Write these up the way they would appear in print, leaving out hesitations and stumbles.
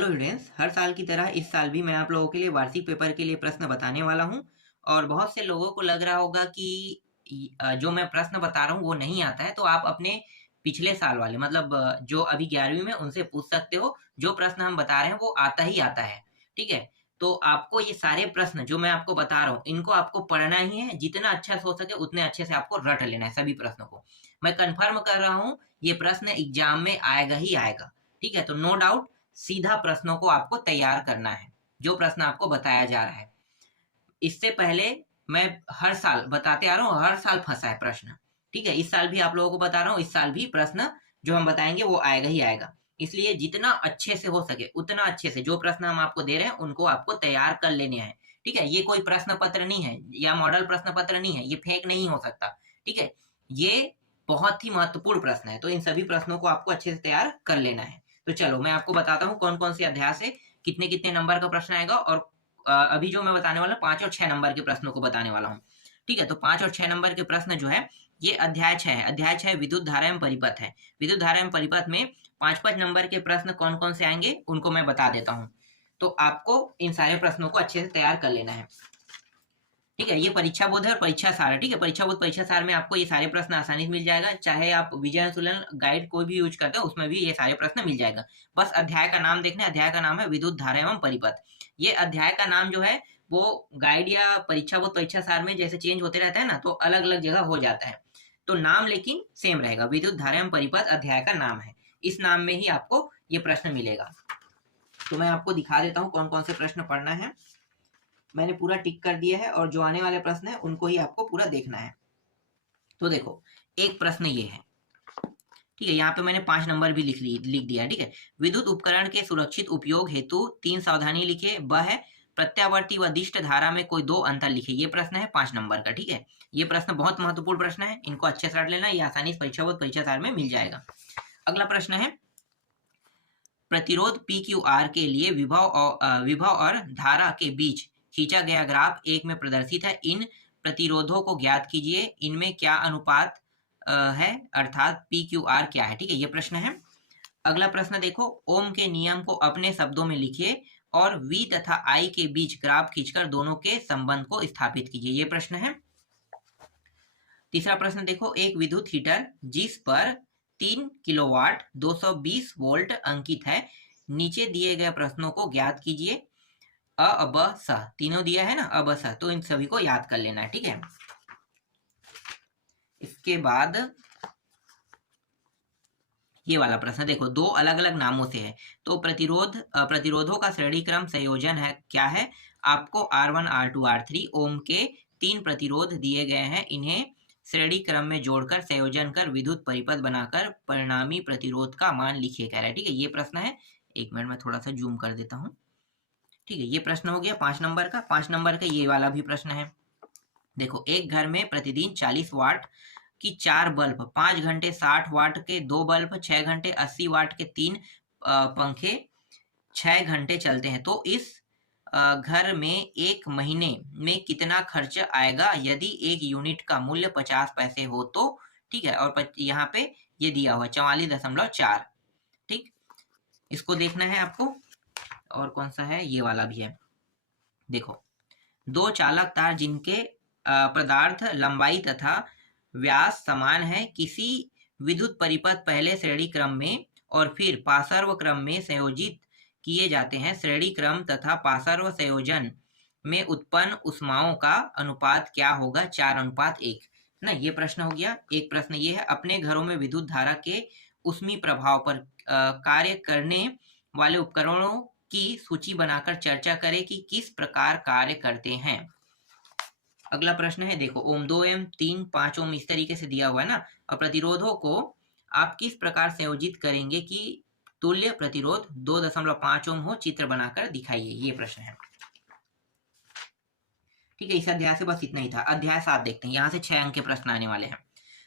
Hello students, हर साल की तरह इस साल भी मैं आप लोगों के लिए वार्षिक पेपर के लिए प्रश्न बताने वाला हूं। और बहुत से लोगों को लग रहा होगा कि जो मैं प्रश्न बता रहा हूं वो नहीं आता है, तो आप अपने पिछले साल वाले मतलब जो अभी 11वीं में उनसे पूछ सकते हो। जो प्रश्न हम बता रहे हैं वो आता ही आता है। ठीक है, तो आपको ये सारे प्रश्न जो मैं आपको बता रहा हूँ इनको आपको पढ़ना ही है। जितना अच्छा से हो सके उतने अच्छे से आपको रट लेना है सभी प्रश्नों को। मैं कंफर्म कर रहा हूँ, ये प्रश्न एग्जाम में आएगा ही आएगा। ठीक है, तो नो डाउट सीधा प्रश्नों को आपको तैयार करना है, जो प्रश्न आपको बताया जा रहा है। इससे पहले मैं हर साल बताते आ रहा हूँ, हर साल फंसा है प्रश्न। ठीक है, इस साल भी आप लोगों को बता रहा हूँ, इस साल भी प्रश्न जो हम बताएंगे वो आएगा ही आएगा। इसलिए जितना अच्छे से हो सके उतना अच्छे से जो प्रश्न हम आपको दे रहे हैं उनको आपको तैयार कर लेने हैं। ठीक है, ये कोई प्रश्न पत्र नहीं है या मॉडल प्रश्न पत्र नहीं है, ये फेक नहीं हो सकता। ठीक है, ये बहुत ही महत्वपूर्ण प्रश्न है, तो इन सभी प्रश्नों को आपको अच्छे से तैयार कर लेना है। तो चलो मैं आपको बताता हूँ कौन कौन से अध्याय से कितने कितने नंबर का प्रश्न आएगा। और अभी जो मैं बताने वाला 5 और 6 नंबर के प्रश्नों को बताने वाला हूँ। ठीक है, तो 5 और 6 नंबर के प्रश्न जो है ये अध्याय 6 है। अध्याय 6 विद्युत धारा एवं परिपथ है। विद्युत धारा एवं परिपथ में 5-5 नंबर के प्रश्न कौन कौन से आएंगे उनको मैं बता देता हूँ। तो आपको इन सारे प्रश्नों को अच्छे से तैयार कर लेना है। ठीक है, ये परीक्षा बोध है और परीक्षा सार है। ठीक है, परीक्षा बोध परीक्षा सार में आपको ये सारे प्रश्न आसानी से मिल जाएगा। चाहे आप विजय अनुशीलन गाइड कोई भी यूज करते हो उसमें भी ये सारे प्रश्न मिल जाएगा। बस अध्याय का नाम देखना है। अध्याय का नाम है विद्युत धारा एवं परिपथ। ये अध्याय का नाम जो है वो गाइड या परीक्षा बोध परीक्षा सार में जैसे चेंज होते रहता है ना, तो अलग अलग जगह हो जाता है, तो नाम लेकिन सेम रहेगा। विद्युत धारा एवं परिपथ अध्याय का नाम है, इस नाम में ही आपको ये प्रश्न मिलेगा। तो मैं आपको दिखा देता हूँ कौन कौन से प्रश्न पढ़ना है। मैंने पूरा टिक कर दिया है और जो आने वाले प्रश्न है उनको ही आपको पूरा देखना है। तो देखो, एक प्रश्न ये है। ठीक है, यहाँ पे मैंने 5 नंबर भी लिख दिया है। ठीक है, विद्युत उपकरण के सुरक्षित उपयोग हेतु 3 सावधानी लिखे। वह है प्रत्यावर्ती व दिष्ट धारा में कोई 2 अंतर लिखे। ये प्रश्न है 5 नंबर का। ठीक है, ये प्रश्न बहुत महत्वपूर्ण प्रश्न है, इनको अच्छे से रट लेना। ये आसानी से परीक्षा बोध परीक्षा सार में मिल जाएगा। अगला प्रश्न है, प्रतिरोध PQR के लिए विभव और धारा के बीच खींचा गया ग्राफ 1 में प्रदर्शित है। इन प्रतिरोधों को ज्ञात कीजिए, इनमें क्या अनुपात है, अर्थात PQR क्या है। ठीक है, ये प्रश्न है। अगला प्रश्न देखो, ओम के नियम को अपने शब्दों में लिखिए और V तथा I के बीच ग्राफ खींचकर दोनों के संबंध को स्थापित कीजिए। ये प्रश्न है। तीसरा प्रश्न देखो, एक विद्युत हीटर जिस पर 3 किलोवाट 220 वोल्ट अंकित है, नीचे दिए गए प्रश्नों को ज्ञात कीजिए। अ ब स तीनों दिया है ना, अ ब स, तो इन सभी को याद कर लेना है। ठीक है, इसके बाद ये वाला प्रश्न देखो, 2 अलग अलग नामों से है, तो प्रतिरोधों का श्रेणी क्रम संयोजन है क्या है। आपको R1 R2 R3 ओम के 3 प्रतिरोध दिए गए हैं, इन्हें श्रेणी क्रम में जोड़कर संयोजन कर विद्युत परिपथ बनाकर परिणामी प्रतिरोध का मान लिखिए कह रहा है। ठीक है, ये प्रश्न है। एक मिनट में थोड़ा सा जूम कर देता हूँ। ठीक है, ये प्रश्न हो गया 5 नंबर का। 5 नंबर का ये वाला भी प्रश्न है। देखो, एक घर में प्रतिदिन 40 वाट की 4 बल्ब, 5 घंटे 60 वाट के 2 बल्ब, 6 घंटे 80 वाट के 3 पंखे 6 घंटे चलते हैं, तो इस घर में एक महीने में कितना खर्च आएगा यदि 1 यूनिट का मूल्य 50 पैसे हो तो। ठीक है, और यहाँ पे ये दिया हुआ 44.4। ठीक, इसको देखना है आपको। और कौन सा है, ये वाला भी है। देखो, 2 चालक तार जिनके पदार्थ लंबाई तथा व्यास समान है, किसी विद्युत परिपथ पहले श्रेणी क्रम में और फिर पार्श्व क्रम में संयोजित किए जाते हैं। श्रेणी क्रम तथा पार्श्व संयोजन में उत्पन्न ऊष्माओं का अनुपात क्या होगा, 4:1 ना। ये प्रश्न हो गया। एक प्रश्न ये है, अपने घरों में विद्युत धारा के ऊष्मी प्रभाव पर कार्य करने वाले उपकरणों की सूची बनाकर चर्चा करें कि किस प्रकार कार्य करते हैं। अगला प्रश्न है, देखो, ओम 2 ओम 3 5 ओम इस तरीके से दिया हुआ है ना, और प्रतिरोधों को आप किस प्रकार संयोजित करेंगे कि तुल्य प्रतिरोध 2.5 ओम हो, चित्र बनाकर दिखाइए। ये प्रश्न है। ठीक है, इस अध्याय से बस इतना ही था। अध्याय 7 देखते हैं, यहाँ से 6 अंक के प्रश्न आने वाले हैं।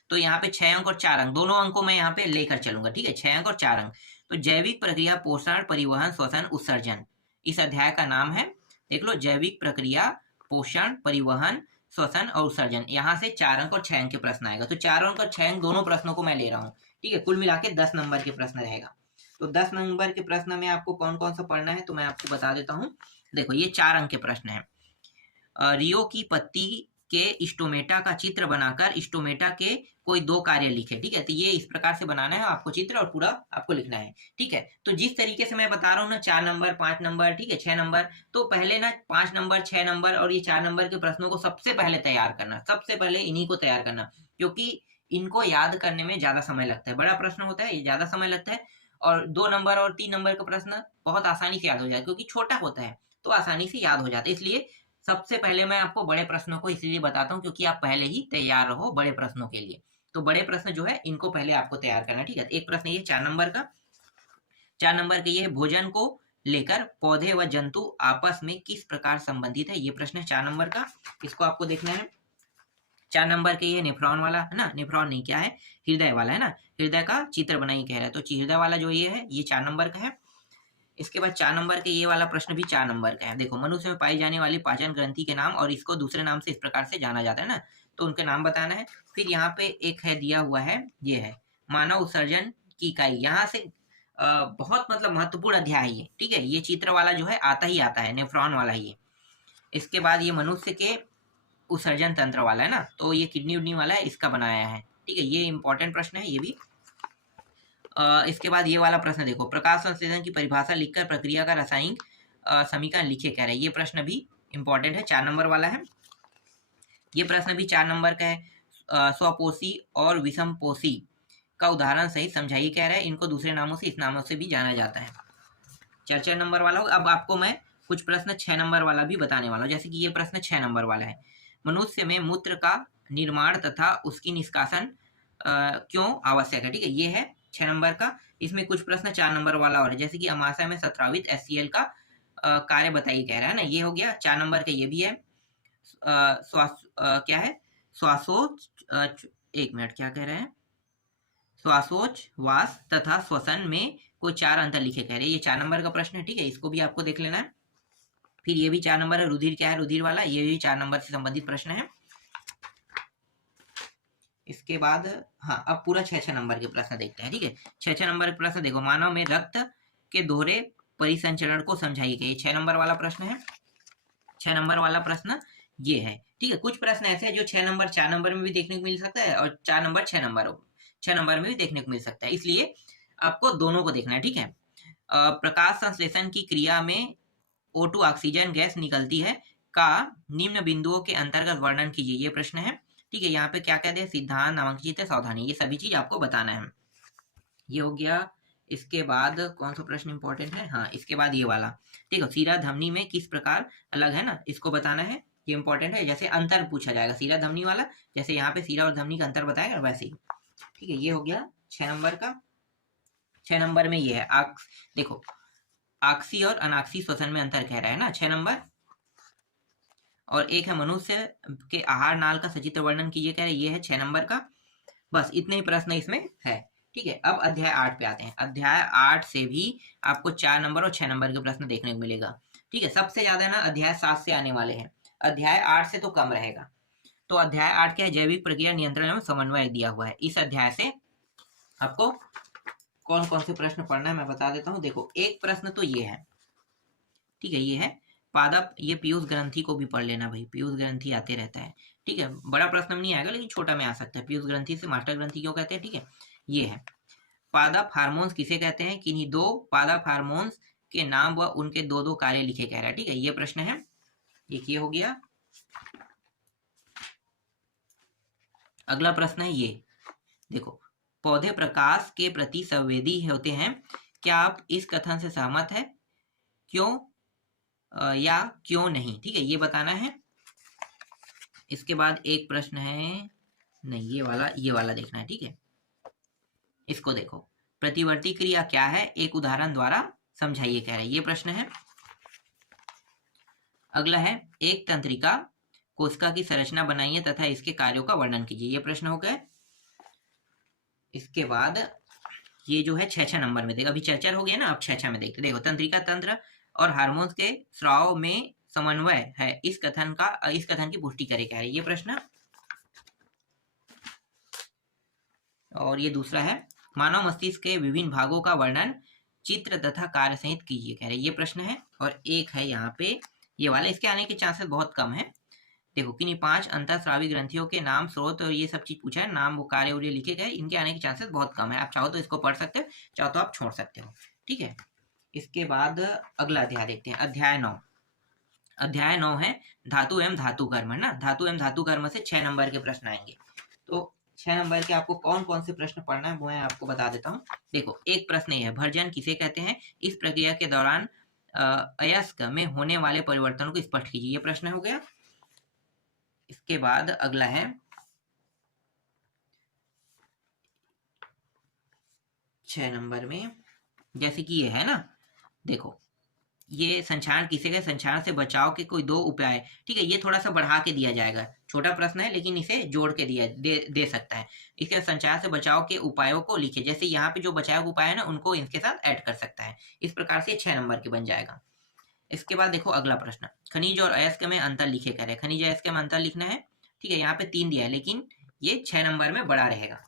तो यहाँ पे 6 अंक और 4 अंक दोनों अंकों में यहाँ पे लेकर चलूंगा। ठीक है, 6 अंक और 4 अंक। तो जैविक प्रक्रिया, पोषण, परिवहन, श्वसन, उत्सर्जन, इस अध्याय का नाम है। देख लो, जैविक प्रक्रिया, पोषण, परिवहन, श्वसन और उत्सर्जन। यहाँ से 4 अंक और 6 अंक के प्रश्न आएगा। तो 4 अंक और 6 अंक दोनों प्रश्नों को मैं ले रहा हूँ। ठीक है, कुल मिला के 10 नंबर के प्रश्न रहेगा। तो 10 नंबर के प्रश्न में आपको कौन कौन सा पढ़ना है तो मैं आपको बता देता हूँ। देखो ये 4 अंक के प्रश्न है। रियो की पत्ती के स्टोमेटा का चित्र बनाकर स्टोमेटा के कोई 2 कार्य लिखे, ठीक है। तो ये इस प्रकार से बनाना है आपको चित्र और पूरा आपको लिखना है, ठीक है। तो जिस तरीके से मैं बता रहा हूँ ना 4 नंबर 5 नंबर, ठीक है, 6 नंबर, तो पहले ना 5 नंबर 6 नंबर और ये 4 नंबर के प्रश्नों को सबसे पहले तैयार करना, सबसे पहले इन्हीं को तैयार करना, क्योंकि इनको याद करने में ज्यादा समय लगता है। बड़ा प्रश्न होता है ये ज्यादा समय लगता है, और 2 नंबर और 3 नंबर का प्रश्न बहुत आसानी से याद हो जाता है, क्योंकि छोटा होता है तो आसानी से याद हो जाता है। इसलिए सबसे पहले मैं आपको बड़े प्रश्नों को इसलिए बताता हूँ क्योंकि आप पहले ही तैयार रहो बड़े प्रश्नों के लिए। तो बड़े प्रश्न जो है इनको पहले आपको तैयार करना, ठीक है। एक प्रश्न ये 4 नंबर का, 4 नंबर के ये भोजन को लेकर पौधे व जंतु आपस में किस प्रकार संबंधित है, ये प्रश्न है 4 नंबर का, इसको आपको देखना है। 4 नंबर के ये नेफ्रॉन वाला है ना, नेफ्रॉन नहीं क्या है, हृदय वाला है ना, हृदय का चित्र बनाइए कह रहा है, तो हृदय वाला जो ये है ये 4 नंबर का है। इसके बाद 4 नंबर के ये वाला प्रश्न भी 4 नंबर का है। देखो मनुष्य में पाई जाने वाली पाचन ग्रंथि के नाम और इसको दूसरे नाम से इस प्रकार से जाना जाता है ना, तो उनके नाम बताना है। फिर यहाँ पे एक है दिया हुआ है, ये है मानव उत्सर्जन की इकाई, यहाँ से बहुत मतलब महत्वपूर्ण अध्याय है ये, ठीक है। ये चित्र वाला जो है आता ही आता है, नेफ्रॉन वाला ही है। इसके बाद ये मनुष्य के उत्सर्जन तंत्र वाला है ना, तो ये किडनी उडनी वाला है, इसका बनाया है, ठीक है। ये इंपॉर्टेंट प्रश्न है ये भी। इसके बाद ये वाला प्रश्न देखो, प्रकाश संश्लेषण की परिभाषा लिखकर प्रक्रिया का रासायनिक समीकरण लिखे कह रहे हैं, ये प्रश्न भी इंपॉर्टेंट है, 4 नंबर वाला है। ये प्रश्न भी 4 नंबर का है। स्वपोषी और विषमपोषी का उदाहरण सहित समझाइए कह रहे हैं, इनको दूसरे नामों से इस नामों से भी जाना जाता है। 4 नंबर वाला हो। अब आपको मैं कुछ प्रश्न 6 नंबर वाला भी बताने वाला हूँ, जैसे कि ये प्रश्न 6 नंबर वाला है, मनुष्य में मूत्र का निर्माण तथा उसकी निष्कासन क्यों आवश्यक है, ठीक है। ये है 6 नंबर का। इसमें कुछ प्रश्न 4 नंबर वाला और है, जैसे कि अमाशय में स्रावित HCl का कार्य बताइए कह रहा है ना, ये हो गया 4 नंबर का। ये भी है क्या है, श्वासोच एक मिनट क्या कह रहे हैं, श्वासोच्छ्वास तथा श्वसन में कोई 4 अंतर लिखे कह रहे हैं, ये 4 नंबर का प्रश्न है, ठीक है। इसको भी आपको देख लेना है। फिर ये भी 4 नंबर है, रुधिर क्या है, रुधिर वाला, ये भी 4 नंबर से संबंधित प्रश्न है। इसके बाद हाँ, अब पूरा 6 नंबर के प्रश्न देखते हैं, ठीक है। 6 नंबर के प्रश्न देखो, मानव में रक्त के दोहरे परिसंचरण को समझाइए, ये 6 नंबर वाला प्रश्न है। 6 नंबर वाला प्रश्न ये है, ठीक है। कुछ प्रश्न ऐसे हैं जो 6 नंबर 4 नंबर में भी देखने को मिल सकता है, और 4 नंबर 6 नंबर में भी देखने को मिल सकता है, इसलिए आपको दोनों को देखना है, ठीक है। प्रकाश संश्लेषण की क्रिया में O2 ऑक्सीजन गैस निकलती है का निम्न बिंदुओं के अंतर्गत वर्णन कीजिए, ये प्रश्न है, ठीक है। यहाँ पे क्या कहते हैं, सिद्धांत, नामांकित है, सावधानी, ये सभी चीज आपको बताना है, ये हो गया। इसके बाद कौन सा प्रश्न इंपॉर्टेंट है, हाँ इसके बाद ये वाला, ठीक है, सीरा धमनी में किस प्रकार अलग है ना, इसको बताना है, ये इंपॉर्टेंट है। जैसे अंतर पूछा जाएगा सीरा धमनी वाला, जैसे यहाँ पे सीरा और धमनी का अंतर बताएगा वैसे ही, ठीक है। ये हो गया 6 नंबर का। 6 नंबर में ये है देखो आक्सी और अनाक्सी श्वसन में अंतर कह रहा है ना, 6 नंबर। और एक है मनुष्य के आहार नाल का सचित्र वर्णन कीजिए कह रहे, ये है 6 नंबर का। बस इतने ही प्रश्न इसमें है, ठीक है। अब अध्याय 8 पे आते हैं। अध्याय 8 से भी आपको 4 नंबर और 6 नंबर के प्रश्न देखने को मिलेगा, ठीक है। सबसे ज्यादा ना अध्याय 7 से आने वाले हैं, अध्याय 8 से तो कम रहेगा। तो अध्याय 8 क्या है, जैविक प्रक्रिया नियंत्रण एवं समन्वय दिया हुआ है। इस अध्याय से आपको कौन कौन से प्रश्न पढ़ना है मैं बता देता हूँ। देखो एक प्रश्न तो ये है, ठीक है, ये है पादप, ये पीयूष ग्रंथि को भी पढ़ लेना भाई, पीयूष ग्रंथि आते रहता है, ठीक है। बड़ा प्रश्न में नहीं आएगा लेकिन छोटा में आ सकता है, पीयूष ग्रंथि से मास्टर ग्रंथि क्यों कहते हैं, ठीक है। ये है पादप हार्मोन्स किसे कहते हैं, किन्हीं 2 पादप हार्मोन्स के नाम व उनके 2 कार्य लिखे कह रहा है, ठीक है। ये प्रश्न है, ये हो गया। अगला प्रश्न है ये, देखो पौधे प्रकाश के प्रति संवेदी होते हैं, क्या आप इस कथन से सहमत है, क्यों या क्यों नहीं, ठीक है, ये बताना है। इसके बाद एक प्रश्न है, नहीं ये वाला देखना है, ठीक है। इसको देखो, प्रतिवर्ती क्रिया क्या है, एक उदाहरण द्वारा समझाइए कह रहे हैं, ये प्रश्न है। अगला है एक तंत्रिका कोशिका की संरचना बनाइए तथा इसके कार्यों का वर्णन कीजिए, ये प्रश्न हो गए। इसके बाद ये जो है 6 नंबर में देखो, अभी चर्चा हो गया ना, अब 6 में देखते। देखो तंत्रिका तंत्र और हार्मोन्स के स्राव में समन्वय है, इस कथन की पुष्टि करे कह रहे हैं, ये प्रश्न। और ये दूसरा है मानव मस्तिष्क के विभिन्न भागों का वर्णन चित्र तथा कार्य सहित कीजिए कह रहे ये प्रश्न है। और एक है यहाँ पे ये वाला, इसके आने के चांसेस बहुत कम है। देखो किन्हीं 5 अंतःस्रावी ग्रंथियों के नाम, स्रोत और ये सब चीज पूछा है, नाम वो कार्य और ये लिखे गए, इनके आने के चांसेस बहुत कम है। आप चाहो तो इसको पढ़ सकते हो, चाहो तो आप छोड़ सकते हो, ठीक है। इसके बाद अगला अध्याय देखते हैं, अध्याय 9। अध्याय 9 है धातु एवं धातु कर्म, है ना। धातु एवं धातु कर्म से 6 नंबर के प्रश्न आएंगे। तो 6 नंबर के आपको कौन कौन से प्रश्न पढ़ना है वो मैं आपको बता देता हूँ। देखो एक प्रश्न ये है, भर्जन किसे कहते हैं, इस प्रक्रिया के दौरान अयस्क में होने वाले परिवर्तनों को स्पष्ट कीजिए, ये प्रश्न हो गया। इसके बाद अगला है 6 नंबर में, जैसे कि ये है ना, देखो ये संचारण किसे कहते हैं, संचारण से बचाव के कोई 2 उपाय, ठीक है। ये थोड़ा सा बढ़ा के दिया जाएगा, छोटा प्रश्न है लेकिन इसे जोड़ के दे सकता है। इसके संचार से बचाव के उपायों को लिखिए, जैसे यहाँ पे जो बचाव उपाय है ना उनको इनके साथ ऐड कर सकता है। इस प्रकार से 6 नंबर के बन जाएगा। इसके बाद देखो अगला प्रश्न, खनिज और अयस्क में अंतर लिखे कह रहे हैं। खनिज अयस्क में अंतर लिखना है, ठीक है। यहाँ पे 3 दिया है लेकिन ये 6 नंबर में बड़ा रहेगा।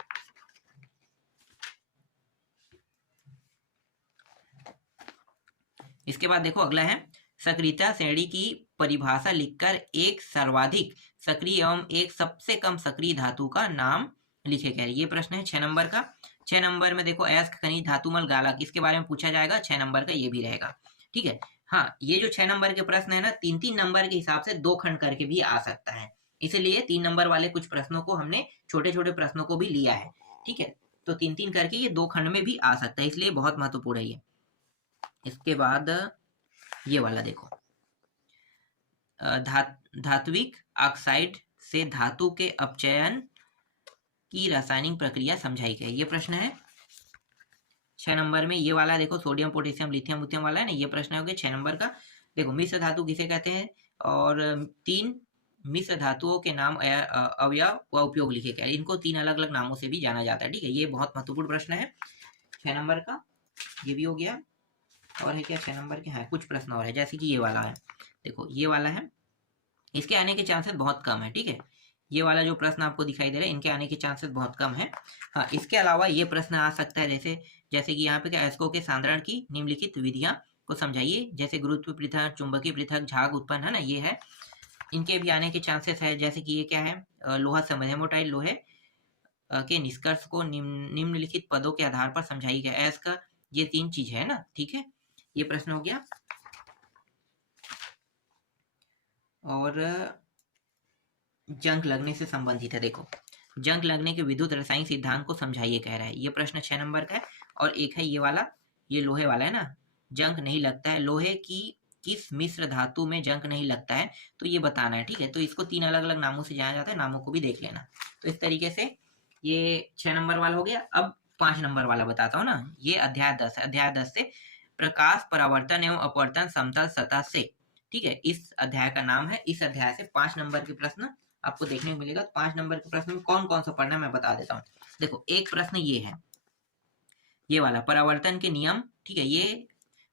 इसके बाद देखो अगला है, सक्रियता श्रेणी की परिभाषा लिखकर एक सर्वाधिक सक्रिय एवं एक सबसे कम सक्रिय धातु का नाम लिखे कह रहे, ये प्रश्न है 6 नंबर का। 6 नंबर में देखो अयस्क, खनिज, धातुमल, गालक, इसके बारे में पूछा जाएगा। 6 नंबर का ये भी रहेगा, ठीक है। हाँ, ये जो 6 नंबर के प्रश्न है ना, 3-3 नंबर के हिसाब से 2 खंड करके भी आ सकता है, इसलिए 3 नंबर वाले कुछ प्रश्नों को हमने छोटे छोटे प्रश्नों को भी लिया है, ठीक है। तो 3-3 करके ये 2 खंड में भी आ सकता है, इसलिए बहुत महत्वपूर्ण है ये। इसके बाद ये वाला देखो, धात्विक ऑक्साइड से धातु के अपचयन की रासायनिक प्रक्रिया समझाई गई, ये प्रश्न है 6 नंबर में। ये वाला देखो, सोडियम, पोटेशियम, लिथियम उथियम वाला है ना, ये प्रश्न हो गया 6 नंबर का। देखो मिश्र धातु किसे कहते हैं, और 3 मिश्र धातुओं के नाम, अवयव व उपयोग लिखे गए, इनको 3 अलग अलग नामों से भी जाना जाता है, ठीक है। ये बहुत महत्वपूर्ण प्रश्न है 6 नंबर का, ये भी हो गया। और है क्या 6 नंबर के, हाँ कुछ प्रश्न और है, जैसे कि ये वाला है, देखो ये वाला है, इसके आने के चांसेस बहुत कम है, ठीक है। ये वाला जो प्रश्न आपको दिखाई दे रहा है, इनके आने के चांसेस बहुत कम है। हाँ, इसके अलावा ये प्रश्न आ सकता है, जैसे कि यहाँ पे क्या, अयस्कों के सांद्रण की निम्नलिखित विधियां को समझाइए, जैसे गुरुत्व पृथक, चुंबकीय पृथक, झाग उत्पन्न, है ना, ये है। इनके भी आने के चांसेस है, जैसे कि ये क्या है, लोहा समझ, हेमाटाइट लोहे के निष्कर्ष को निम्नलिखित पदों के आधार पर समझाई गया, अयस्क, ये 3 चीज है ना, ठीक है। ये प्रश्न हो गया। और जंग लगने से संबंधित है, देखो जंग लगने के विद्युत रासायनिक सिद्धांत को समझाइए कह रहा है, ये प्रश्न 6 नंबर का है। और एक है ये वाला, ये लोहे वाला है ना, जंग नहीं लगता है, लोहे की किस मिश्र धातु में जंग नहीं लगता है, तो ये बताना है, ठीक है। तो इसको 3 अलग अलग नामों से जाना जाता है, नामों को भी देख लेना। तो इस तरीके से ये 6 नंबर वाला हो गया। अब 5 नंबर वाला बताता हूँ ना, ये अध्याय 10 है। अध्याय 10 से प्रकाश परावर्तन एवं अपवर्तन समतल सतह से, ठीक है, इस अध्याय का नाम है। इस अध्याय से 5 नंबर के प्रश्न आपको देखने को मिलेगा। 5 नंबर के प्रश्न में कौन कौन सा पढ़ना है मैं बता देता हूँ। देखो एक प्रश्न ये है, ये वाला परावर्तन के नियम, ठीक है, ये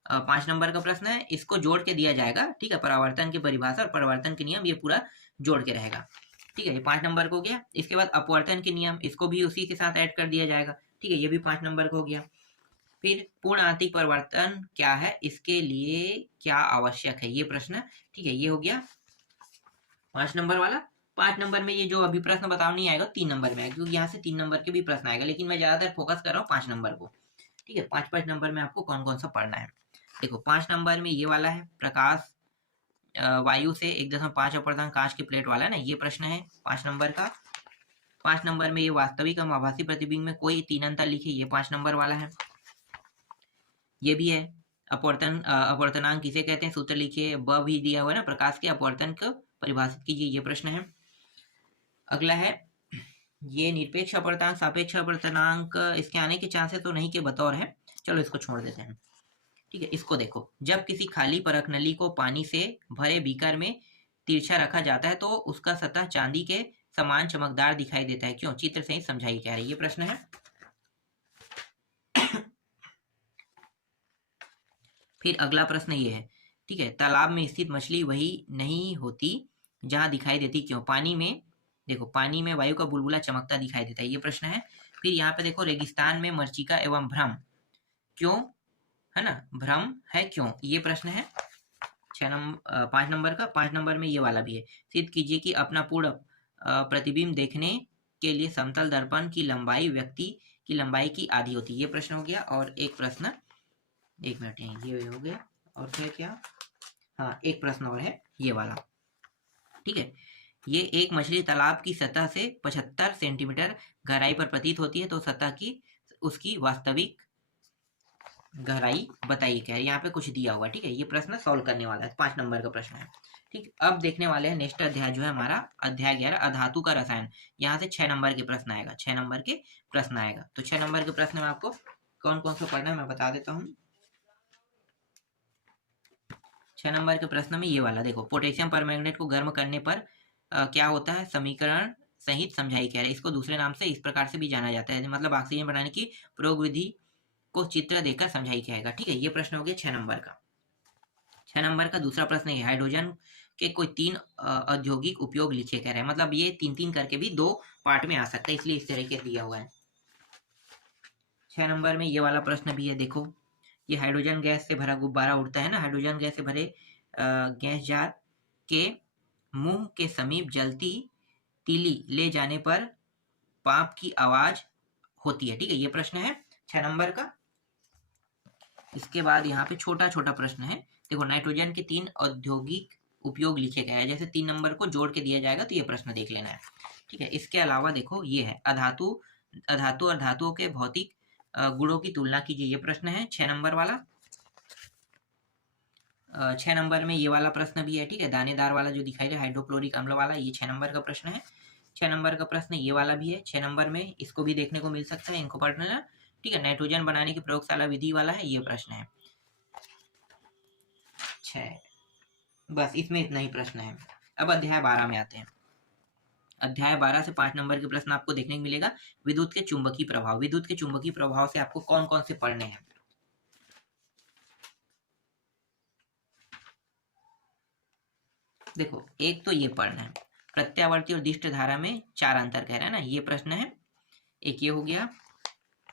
5 नंबर का प्रश्न है, इसको जोड़ के दिया जाएगा, ठीक है। परावर्तन की परिभाषा और परावर्तन के नियम, ये पूरा जोड़ के रहेगा, ठीक है। ये 5 नंबर का हो गया। इसके बाद अपवर्तन के नियम, इसको भी उसी के साथ ऐड कर दिया जाएगा, ठीक है, ये भी 5 नंबर का हो गया। फिर पूर्ण आंतरिक परिवर्तन क्या है, इसके लिए क्या आवश्यक है, ये प्रश्न, ठीक है, ये हो गया 5 नंबर वाला। 5 नंबर में ये जो अभी प्रश्न बताओ नहीं आएगा, 3 नंबर में आएगा, क्योंकि यहाँ से 3 नंबर के भी प्रश्न आएगा, लेकिन मैं ज्यादातर फोकस कर रहा हूँ 5 नंबर को, ठीक है। 5-5 नंबर में आपको कौन कौन सा पढ़ना है। देखो 5 नंबर में ये वाला है, प्रकाश वायु से 1.5 अपर्तन कांच की प्लेट वाला है ना, ये प्रश्न है 5 नंबर का। 5 नंबर में ये वास्तविक एवं आभासी प्रतिबिंब में कोई 3 अंतर लिखे, ये 5 नंबर वाला है। ये भी है, अपवर्तनांक किसे कहते हैं, सूत्र लिखिए, ब भी दिया हुआ है ना, प्रकाश के अपवर्तन को परिभाषित कीजिए, ये प्रश्न है। अगला है ये निरपेक्ष अपवर्तनांक, सापेक्ष अपवर्तनांक, इसके आने के चांसेस तो नहीं के बतौर है, चलो इसको छोड़ देते हैं, ठीक है। इसको देखो, जब किसी खाली परख नली को पानी से भरे बीकर में तिरछा रखा जाता है तो उसका सतह चांदी के समान चमकदार दिखाई देता है, क्यों, चित्र से ही समझाइए कह रही है, ये प्रश्न है। फिर अगला प्रश्न ये है, ठीक है, तालाब में स्थित मछली वही नहीं होती जहां दिखाई देती, क्यों, पानी में, देखो पानी में वायु का बुलबुला चमकता दिखाई देता है, ये प्रश्न है। फिर यहाँ पे देखो, रेगिस्तान में मरीचिका एवं भ्रम क्यों है ना, भ्रम है क्यों, ये प्रश्न है 5 नंबर का। 5 नंबर में ये वाला भी है, सिद्ध कीजिए कि अपना पूर्ण प्रतिबिंब देखने के लिए समतल दर्पण की लंबाई व्यक्ति की लंबाई की आधी होती है, ये प्रश्न हो गया। और एक प्रश्न, एक मिनट, ये हो गया, और फिर क्या, हाँ एक प्रश्न और है ये वाला, ठीक है। ये एक मछली तालाब की सतह से 75 सेंटीमीटर गहराई पर प्रतीत होती है, तो सतह की उसकी वास्तविक गहराई बताइए क्या है, यहाँ पे कुछ दिया हुआ, ठीक है। ये प्रश्न सॉल्व करने वाला है, 5 नंबर का प्रश्न है, ठीक। अब देखने वाले हैं नेक्स्ट अध्याय जो है हमारा अध्याय 11 अधातु का रसायन। यहाँ से 6 नंबर के प्रश्न आएगा, 6 नंबर के प्रश्न आएगा। तो 6 नंबर के प्रश्न में आपको कौन कौन सा पढ़ना है मैं बता देता हूँ। 6 नंबर के प्रश्न में ये वाला देखो, पोटेशियम परमैंगनेट को गर्म करने पर क्या होता है, समीकरण सहित समझाई क्या है। इसको दूसरे नाम से इस प्रकार से भी जाना जाता है, मतलब ऑक्सीजन बनाने की प्रयोग विधि को चित्र देकर समझाई जाएगा, ठीक है। ये प्रश्न हो गया 6 नंबर का। 6 नंबर का दूसरा प्रश्न है, हाइड्रोजन के कोई 3 औद्योगिक उपयोग लिखे कह रहे हैं, मतलब ये 3-3 करके भी 2 पार्ट में आ सकता है, इसलिए इस तरीके से दिया हुआ है। 6 नंबर में ये वाला प्रश्न भी है, देखो ये हाइड्रोजन गैस से भरा गुब्बारा उड़ता है ना, हाइड्रोजन गैस से भरे गैस जार के मुंह के समीप जलती तीली ले जाने पर पाप की आवाज होती है, ठीक है। ये प्रश्न है 6 नंबर का। इसके बाद यहाँ पे छोटा छोटा प्रश्न है, देखो नाइट्रोजन के 3 औद्योगिक उपयोग लिखे गए हैं, जैसे 3 नंबर को जोड़ के दिया जाएगा तो ये प्रश्न देख लेना है, ठीक है। इसके अलावा देखो ये है अधातु और धातुओं के भौतिक गुणों की तुलना कीजिए, ये प्रश्न है 6 नंबर वाला। 6 नंबर में ये वाला प्रश्न भी है, ठीक है, दानेदार वाला जो दिखाई दे हाइड्रोक्लोरिक अम्ल वाला, ये 6 नंबर का प्रश्न है। 6 नंबर का प्रश्न ये वाला भी है 6 नंबर में, इसको भी देखने को मिल सकता है, इनको पढ़ लेना, ठीक है। नाइट्रोजन बनाने की प्रयोगशाला विधि वाला है, ये प्रश्न है 6, बस इसमें इतना ही प्रश्न है। अब अध्याय 12 में आते हैं। अध्याय 12 से 5 नंबर के प्रश्न आपको देखने को मिलेगा, विद्युत के चुंबकीय प्रभाव। विद्युत के चुंबकीय प्रभाव से आपको कौन कौन से पढ़ने हैं, देखो एक तो ये पढ़ना है, प्रत्यावर्ती और दिष्ट धारा में 4 अंतर कह रहा है ना, ये प्रश्न है। एक ये हो गया,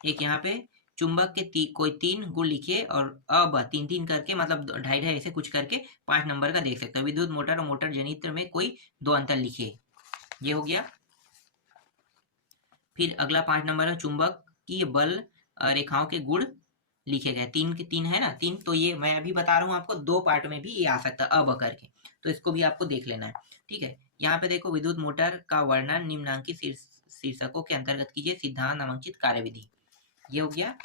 एक यहाँ पे चुंबक के कोई 3 गुण लिखिए और अब 3-3 करके, मतलब 2.5 ऐसे कुछ करके 5 नंबर का देख सकते हो। विद्युत मोटर और मोटर जनित्र में कोई 2 अंतर लिखिए, ये हो गया। फिर अगला 5 नंबर है चुंबक की बल रेखाओं के गुण लिखे गए, 3 के 3 है ना, 3, तो ये मैं अभी बता रहा हूँ आपको, 2 पार्ट में भी ये आ सकता है अब करके, तो इसको भी आपको देख लेना है, ठीक है। यहाँ पे देखो विद्युत मोटर का वर्णन निम्नांकित शीर्षकों के अंतर्गत कीजिए, सिद्धांत नामांकित कार्यविधि, ये हो गया।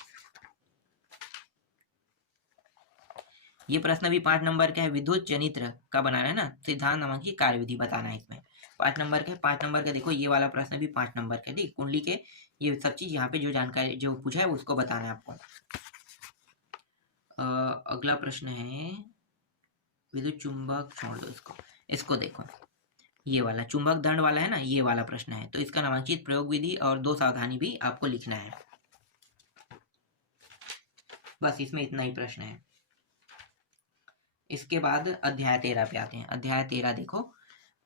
ये प्रश्न भी 5 नंबर का है, विद्युत जनित्र का बनाना है ना, सिद्धांत नामांकित कार्यविधि बताना है इसमें, 5 नंबर का है। 5 नंबर का देखो ये वाला प्रश्न भी 5 नंबर का है, ठीक, कुंडली के ये सब चीज यहाँ पे जो जानकारी जो पूछा है उसको बताना है आपको। अगला प्रश्न है विद्युत चुंबक, छोड़ दो इसको, इसको देखो ये वाला चुंबक दंड वाला है ना, ये वाला प्रश्न है, तो इसका नामांकित प्रयोग विधि और 2 सावधानी भी आपको लिखना है, बस इसमें इतना ही प्रश्न है। इसके बाद अध्याय 13 पे आते हैं। अध्याय 13 देखो,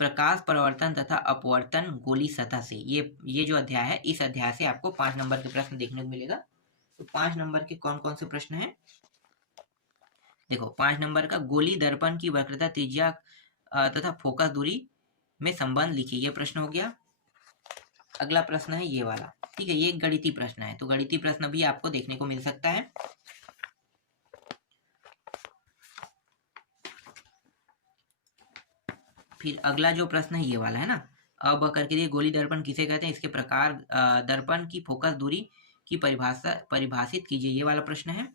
प्रकाश परावर्तन तथा अपवर्तन गोली सतह से, ये जो अध्याय है, इस अध्याय से आपको 5 नंबर के प्रश्न देखने को मिलेगा। तो 5 नंबर के कौन कौन से प्रश्न हैं, देखो 5 नंबर का गोली दर्पण की वक्रता त्रिज्या तथा फोकस दूरी में संबंध लिखिए, ये प्रश्न हो गया। अगला प्रश्न है ये वाला, ठीक है, ये एक गणितीय प्रश्न है, तो गणितीय प्रश्न भी आपको देखने को मिल सकता है। फिर अगला जो प्रश्न है ये वाला है ना, अब करके दिए गोली दर्पण किसे कहते हैं, इसके प्रकार, दर्पण की फोकस दूरी की परिभाषित कीजिए, ये वाला प्रश्न है।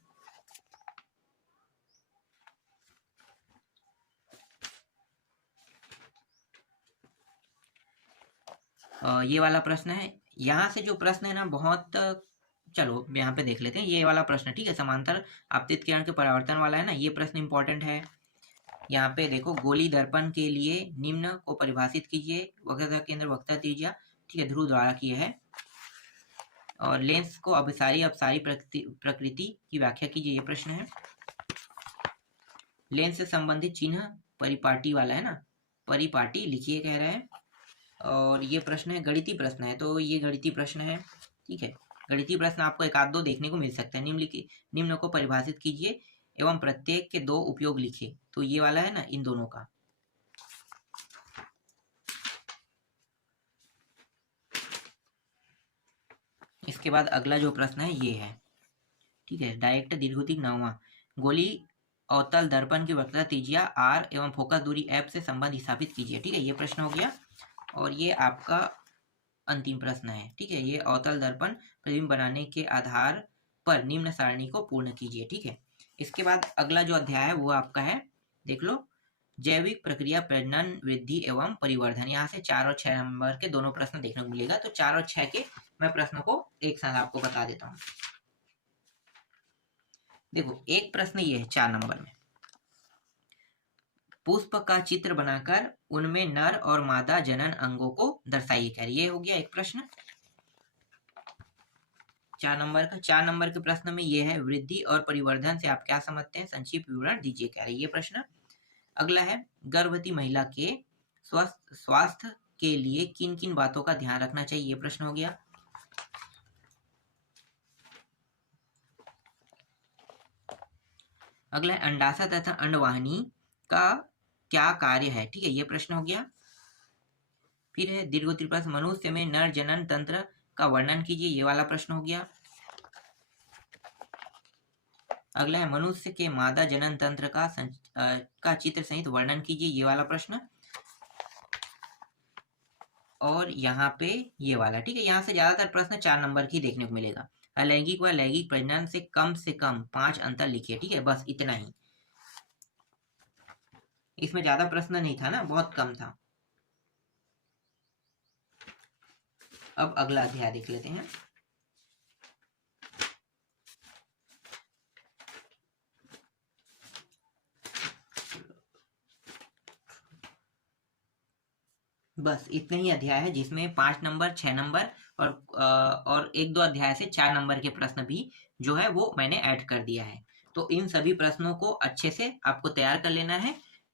ये वाला प्रश्न है। यहाँ से जो प्रश्न है ना बहुत, चलो यहाँ पे देख लेते हैं ये वाला प्रश्न, ठीक है, समांतर आपतित किरण के परावर्तन वाला है ना, ये प्रश्न इंपॉर्टेंट है। यहाँ पे देखो गोली दर्पण के लिए निम्न को परिभाषित कीजिए, वक्रता केंद्र वक्रता त्रिज्या, ठीक है, ध्रुव द्वारा किया है। और लेंस को अपसारी प्रकृति की व्याख्या कीजिए, ये प्रश्न है। लेंस से संबंधित चिन्ह परिपाटी वाला है ना, परिपाटी लिखिए कह रहा है। और ये प्रश्न है गणितीय प्रश्न है, तो ये गणितीय प्रश्न है, ठीक है। गणितीय प्रश्न आपको एक आध दो देखने को मिल सकता है। निम्न को परिभाषित कीजिए एवं प्रत्येक के दो उपयोग लिखिए। तो ये वाला है ना, इन दोनों का। इसके बाद अगला जो प्रश्न है ये है, ठीक है। डायरेक्ट दीर्घित 9वां, गोली अवतल दर्पण की वक्रता त्रिज्या r एवं फोकस दूरी f से संबंध स्थापित कीजिए, ठीक है। ये प्रश्न हो गया और ये आपका अंतिम प्रश्न है, ठीक है। ये अवतल दर्पण प्रतिबिंब बनाने के आधार पर निम्न सारणी को पूर्ण कीजिए, ठीक है। इसके बाद अगला जो अध्याय है वो आपका है, देख लो, जैविक प्रक्रिया प्रजनन वृद्धि एवं परिवर्धन। यहाँ से 4 और 6 नंबर के दोनों प्रश्न देखने को मिलेगा। तो 4 और 6 के मैं प्रश्नों को एक साथ आपको बता देता हूँ। देखो, एक प्रश्न ये है 4 नंबर में, पुष्प का चित्र बनाकर उनमें नर और मादा जनन अंगों को दर्शाइए कर। ये हो गया एक प्रश्न 4 नंबर का। 4 नंबर के प्रश्न में ये है, वृद्धि और परिवर्धन से आप क्या समझते हैं, संक्षिप्त विवरण दीजिए कह रहे। ये प्रश्न। अगला है, गर्भवती महिला के स्वास्थ्य के लिए किन किन बातों का ध्यान रखना चाहिए। ये प्रश्न हो गया। अगला है, अंडाशय तथा अंडवाहिनी का क्या कार्य है, ठीक है। ये प्रश्न हो गया। फिर है दीर्घोत्तरीय प्रश्न, मनुष्य में नर जनन तंत्र का वर्णन कीजिए। ये वाला प्रश्न हो गया। अगला है, मनुष्य के मादा जनन तंत्र का चित्र सहित वर्णन कीजिए। ये वाला प्रश्न। और यहाँ पे ये वाला, ठीक है। यहाँ से ज्यादातर प्रश्न 4 नंबर की देखने को मिलेगा। अलैंगिक व लैंगिक प्रजनन से कम 5 अंतर लिखिए, ठीक है। बस इतना ही, इसमें ज्यादा प्रश्न नहीं था ना, बहुत कम था। अब अगला अध्याय देख लेते हैं। बस इतने ही अध्याय है, जिसमें 5 नंबर 6 नंबर और 1-2 अध्याय से 4 नंबर के प्रश्न भी जो है वो मैंने ऐड कर दिया है। तो इन सभी प्रश्नों को अच्छे से आपको तैयार कर लेना है